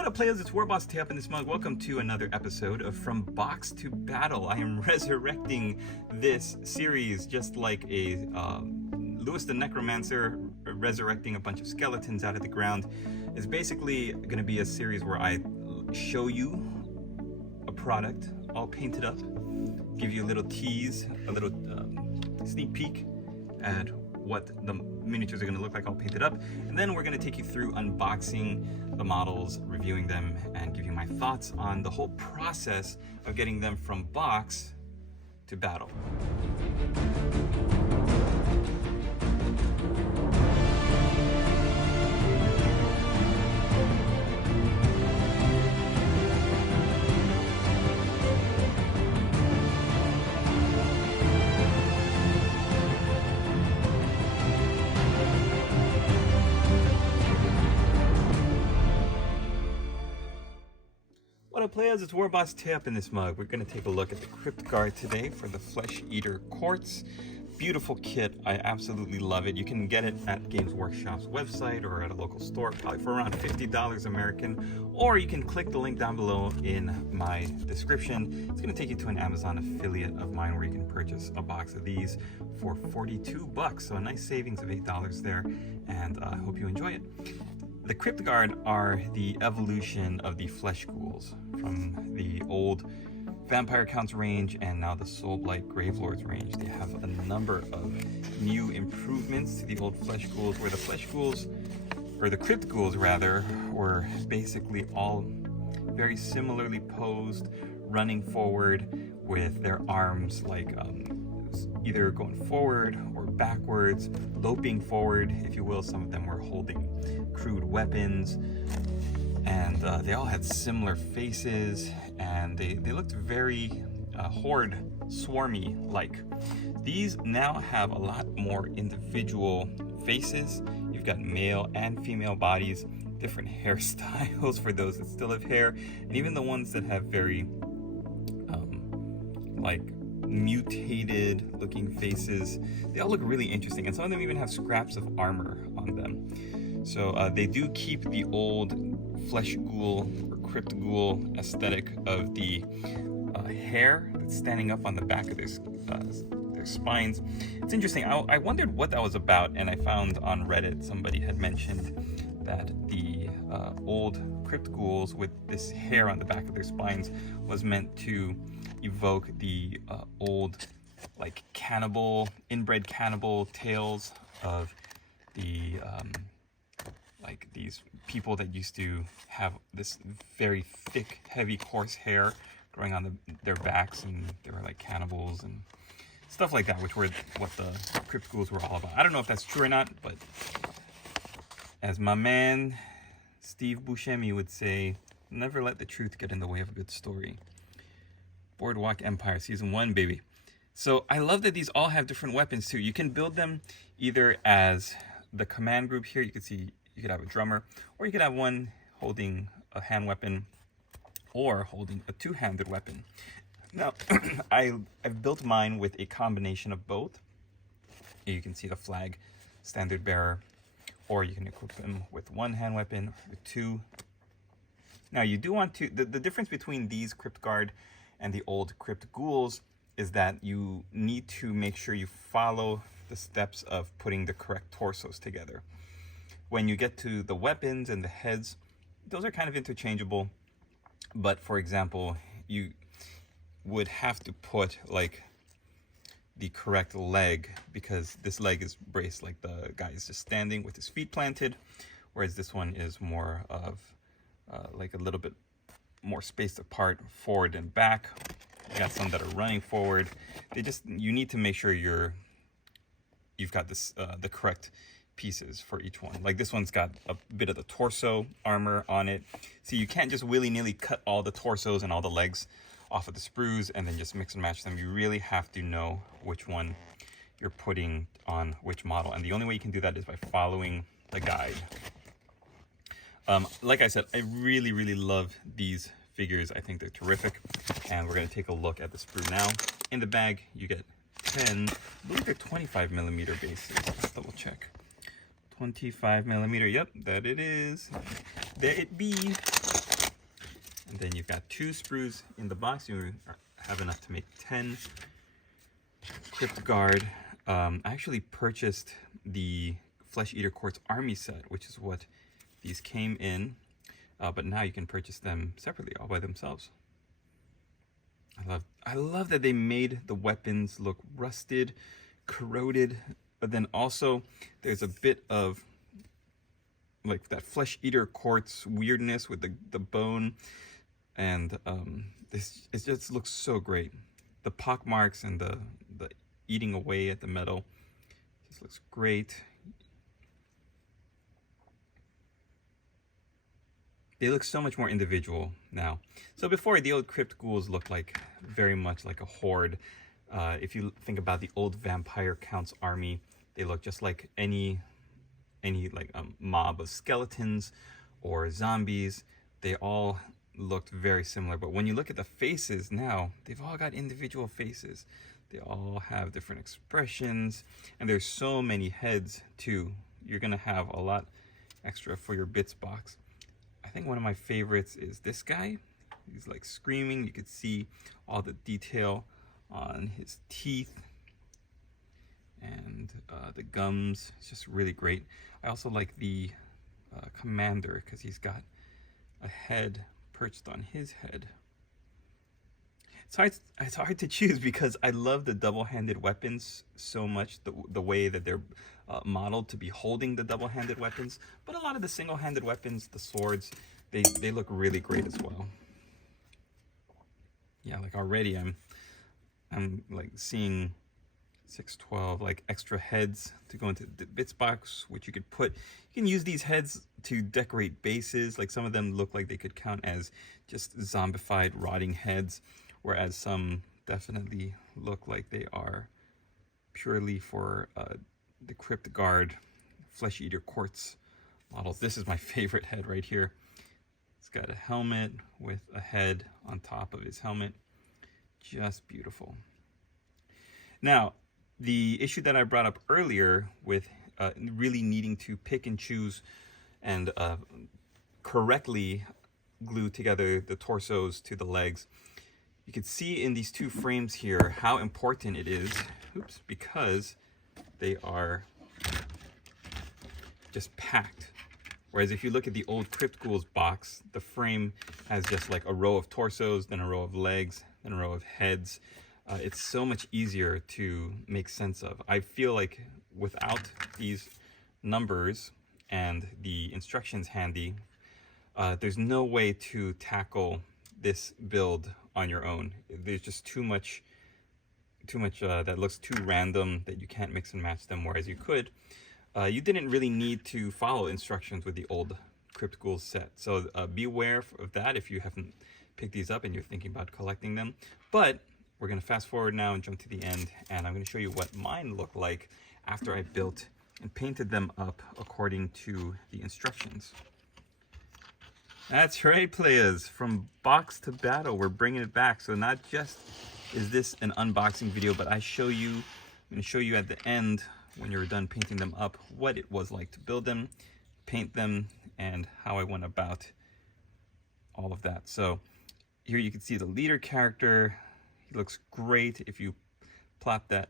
What up, players? It's Warboss Tape in this mug. Welcome to another episode of From Box to Battle. I am resurrecting this series just like a Lewis the Necromancer resurrecting a bunch of skeletons out of the ground. It's basically going to be a series where I show you a product all painted up, give you a little tease, a little sneak peek at what the miniatures are going to look like all painted up, and then we're going to take you through unboxing the models, reviewing them, and give you my thoughts on the whole process of getting them from box to battle. What up, players? It's Warboss Tape in this mug. We're going to take a look at the Cryptguard today for the Flesh Eater Quartz. Beautiful kit. I absolutely love it. You can get it at Games Workshop's website or at a local store, probably for around $50 American, or you can click the link down below in my description. It's going to take you to an Amazon affiliate of mine where you can purchase a box of these for $42, so a nice savings of $8 there, and I hope you enjoy it. The Cryptguard are the evolution of the Flesh Ghouls from the old Vampire Counts range and now the Soulblight Gravelords range. They have a number of new improvements to the old Flesh Ghouls, where the Flesh Ghouls, or the Crypt Ghouls rather, were basically all very similarly posed, running forward with their arms like either going forward or backwards, loping forward, if you will. Some of them were holding crude weapons, and they all had similar faces, and they looked very horde swarmy like. These now have a lot more individual faces. You've got male and female bodies, different hairstyles for those that still have hair, and even the ones that have very like mutated looking faces. They all look really interesting, and some of them even have scraps of armor on them. So they do keep the old Flesh Ghoul or Crypt Ghoul aesthetic of the hair that's standing up on the back of their spines. It's interesting. I wondered what that was about, and I found on Reddit somebody had mentioned that the old Crypt Ghouls with this hair on the back of their spines was meant to evoke the old like inbred cannibal tales of the like these people that used to have this very thick, heavy, coarse hair growing on their backs, and they were like cannibals and stuff like that, which were what the Crypt Ghouls were all about. I don't know if that's true or not, but as my man Steve Buscemi would say, never let the truth get in the way of a good story. Boardwalk Empire Season 1, baby. So I love that these all have different weapons too. You can build them either as the command group here. You can see you could have a drummer, or you could have one holding a hand weapon or holding a two-handed weapon. Now, I've built mine with a combination of both. You can see the flag standard bearer, or you can equip them with one hand weapon, with two. Now you do want to, the difference between these Cryptguard and the old Crypt Ghouls is that you need to make sure you follow the steps of putting the correct torsos together. When you get to the weapons and the heads, those are kind of interchangeable, but for example, you would have to put like the correct leg, because this leg is braced like the guy is just standing with his feet planted, whereas this one is more of like a little bit more spaced apart forward and back. You got some that are running forward. You need to make sure you've got this the correct pieces for each one. Like this one's got a bit of the torso armor on it, so you can't just willy-nilly cut all the torsos and all the legs off of the sprues and then just mix and match them. You really have to know which one you're putting on which model, and the only way you can do that is by following the guide. Like I said, I really love these figures. I think they're terrific, and we're going to take a look at the sprue now. In the bag you get 10, I believe they're 25mm bases. Let's double check. 25mm, yep, that it is. There it be. And then you've got 2 sprues in the box. You have enough to make 10. Cryptguard. I actually purchased the Flesh Eater Quartz Army set, which is what these came in. But now you can purchase them separately, all by themselves. I love that they made the weapons look rusted, corroded, but then also there's a bit of like that Flesh Eater Quartz weirdness with the bone, and it just looks so great. The pock marks and the eating away at the metal just looks great. They look so much more individual now. So before, the old crypt ghouls looked like very much like a horde. If you think about the old vampire count's army, they look just like any like mob of skeletons or zombies. They all looked very similar. But when you look at the faces now, they've all got individual faces. They all have different expressions, and there's so many heads too. You're gonna have a lot extra for your bits box. I think one of my favorites is this guy. He's like screaming. You could see all the detail on his teeth and the gums. It's just really great. I also like the commander because he's got a head perched on his head. It's hard to choose because I love the double-handed weapons so much, the way that they're modeled to be holding the double-handed weapons. But a lot of the single-handed weapons, the swords, they look really great as well. Yeah, like already I'm like seeing 612 like extra heads to go into the bits box, which you can use these heads to decorate bases. Like some of them look like they could count as just zombified rotting heads, whereas some definitely look like they are purely for the Cryptguard Flesh Eater Quartz models. This is my favorite head right here. It's got a helmet with a head on top of his helmet. Just beautiful. Now, the issue that I brought up earlier with really needing to pick and choose and correctly glue together the torsos to the legs, you can see in these 2 frames here how important it is, because they are just packed. Whereas if you look at the old Crypt Ghouls box, the frame has just like a row of torsos, then a row of legs, then a row of heads. It's so much easier to make sense of. I feel like without these numbers and the instructions handy, there's no way to tackle this build on your own. There's just too much that looks too random that you can't mix and match them, whereas you could. You didn't really need to follow instructions with the old Crypt Ghouls set. So be aware of that if you haven't picked these up and you're thinking about collecting them. But we're going to fast forward now and jump to the end, and I'm going to show you what mine looked like after I built and painted them up according to the instructions. That's right, players. From box to battle, we're bringing it back. So not just is this an unboxing video, but I'm going to show you at the end, when you're done painting them up, what it was like to build them, paint them, and how I went about all of that. So here you can see the leader character. He looks great if you plop that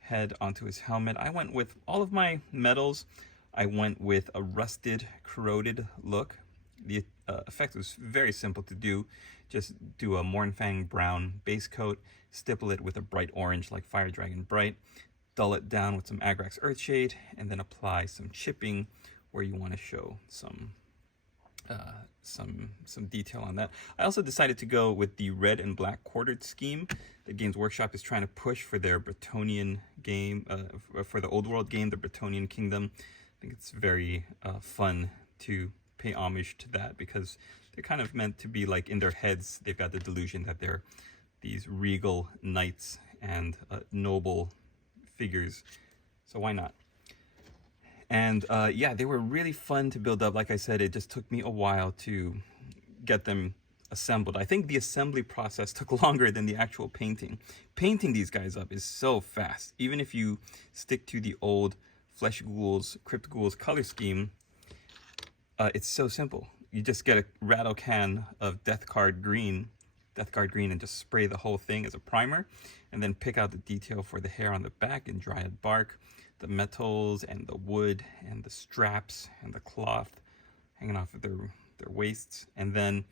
head onto his helmet. I went with all of my metals. I went with a rusted, corroded look. The effect was very simple to do. Just do a Mornfang brown base coat, stipple it with a bright orange like Fire Dragon Bright, dull it down with some Agrax Earthshade, and then apply some chipping where you want to show some detail on that. I also decided to go with the red and black quartered scheme that Games Workshop is trying to push for their Bretonnian game, for the old world game, the Bretonnian Kingdom. I think it's very fun to pay homage to that, because they're kind of meant to be like, in their heads, they've got the delusion that they're these regal knights and noble figures. So why not? And yeah, they were really fun to build up. Like I said, it just took me a while to get them assembled. I think the assembly process took longer than the actual painting. Painting these guys up is so fast. Even if you stick to the old Flesh Ghouls, Crypt Ghouls color scheme, it's so simple. you just get a rattle can of Death Guard green, and just spray the whole thing as a primer, and then pick out the detail for the hair on the back in dryad bark, the metals and the wood and the straps and the cloth hanging off of their waists, and then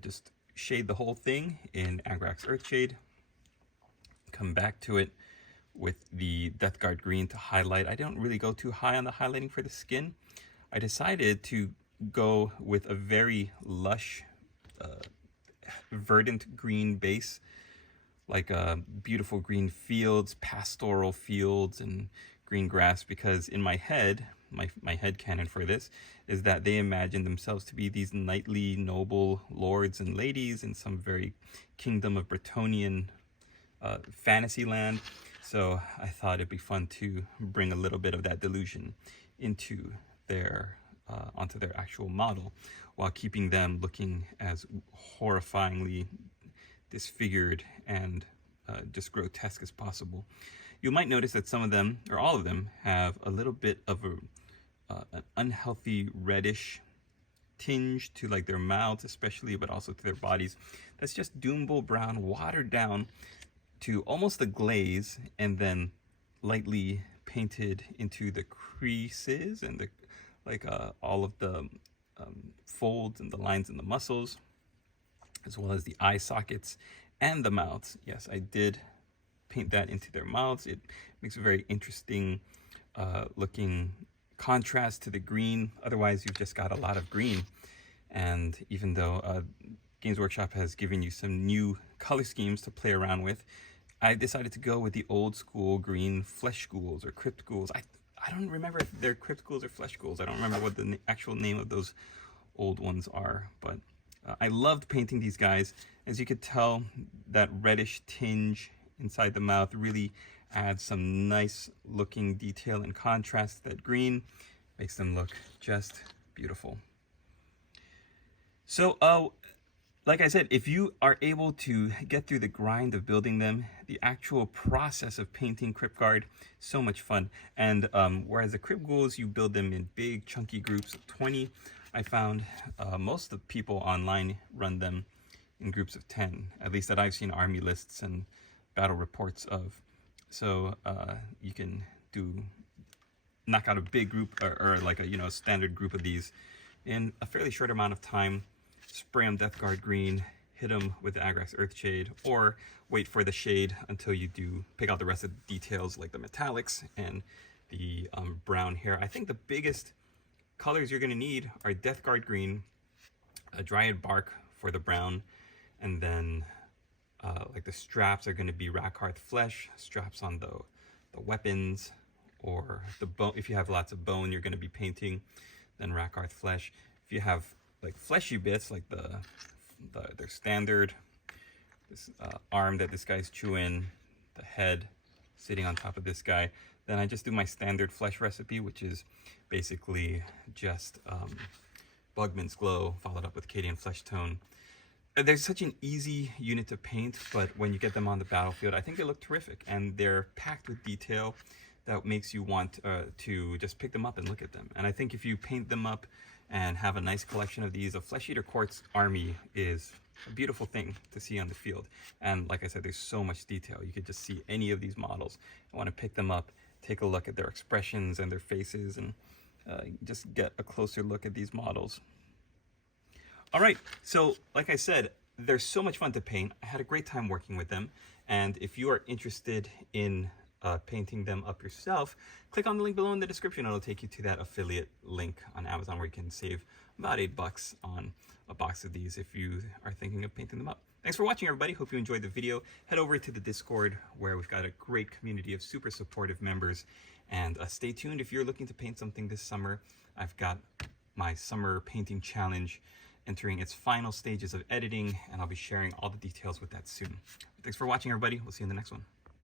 just shade the whole thing in Agrax Earthshade. Come back to it with the Death Guard green to highlight. I don't really go too high on the highlighting for the skin. I decided to go with a very lush, verdant green base, like beautiful green fields, pastoral fields, and green grass, because in my head, my head canon for this is that they imagine themselves to be these knightly, noble lords and ladies in some very kingdom of Bretonian fantasy land. So I thought it'd be fun to bring a little bit of that delusion into their onto their actual model, while keeping them looking as horrifyingly disfigured and just grotesque as possible. You might notice that some of them, or all of them, have a little bit of an unhealthy reddish tinge to like their mouths especially, but also to their bodies. That's just Doombull brown watered down to almost a glaze, and then lightly painted into the creases and the all of the folds and the lines in the muscles, as well as the eye sockets and the mouths. Yes, I did paint that into their mouths. It makes a very interesting looking contrast to the green. Otherwise, you've just got a lot of green. And even though Games Workshop has given you some new color schemes to play around with, I decided to go with the old school green flesh ghouls or crypt ghouls. I don't remember if they're crypt ghouls or flesh ghouls. I don't remember what the actual name of those old ones are, but I loved painting these guys. As you could tell, that reddish tinge inside the mouth really adds some nice looking detail and contrast to that green. Makes them look just beautiful. So, like I said, if you are able to get through the grind of building them, the actual process of painting Cryptguard, so much fun. And whereas the Crypt Ghouls, you build them in big chunky groups of 20, I found most of the people online run them in groups of 10, at least that I've seen army lists and battle reports of. So you can knock out a big group, or like a standard group of these in a fairly short amount of time. Spray them Death Guard green, hit them with the Agrax Earthshade, or wait for the shade until you do pick out the rest of the details like the metallics and the brown hair. I think the biggest colors you're going to need are Death Guard green, a dryad bark for the brown, and then like the straps are going to be Rakarth flesh, straps on the weapons, or the bone. If you have lots of bone you're going to be painting, then Rakarth flesh. If you have like fleshy bits, like their standard, this arm that this guy's chewing, the head sitting on top of this guy, then I just do my standard flesh recipe, which is basically just Bugman's Glow followed up with Cadian Flesh Tone. They're such an easy unit to paint, but when you get them on the battlefield, I think they look terrific, and they're packed with detail that makes you want to just pick them up and look at them. And I think if you paint them up and have a nice collection of these, a Flesh Eater Quartz army is a beautiful thing to see on the field. And like I said, there's so much detail. You could just see any of these models. I want to pick them up, take a look at their expressions and their faces, and just get a closer look at these models. All right, so like I said, they're so much fun to paint. I had a great time working with them. And if you are interested in painting them up yourself, click on the link below in the description. It'll take you to that affiliate link on Amazon where you can save about $8 on a box of these if you are thinking of painting them up. Thanks for watching, everybody. Hope you enjoyed the video. Head over to the Discord where we've got a great community of super supportive members. And stay tuned if you're looking to paint something this summer. I've got my summer painting challenge entering its final stages of editing, and I'll be sharing all the details with that soon. Thanks for watching, everybody. We'll see you in the next one.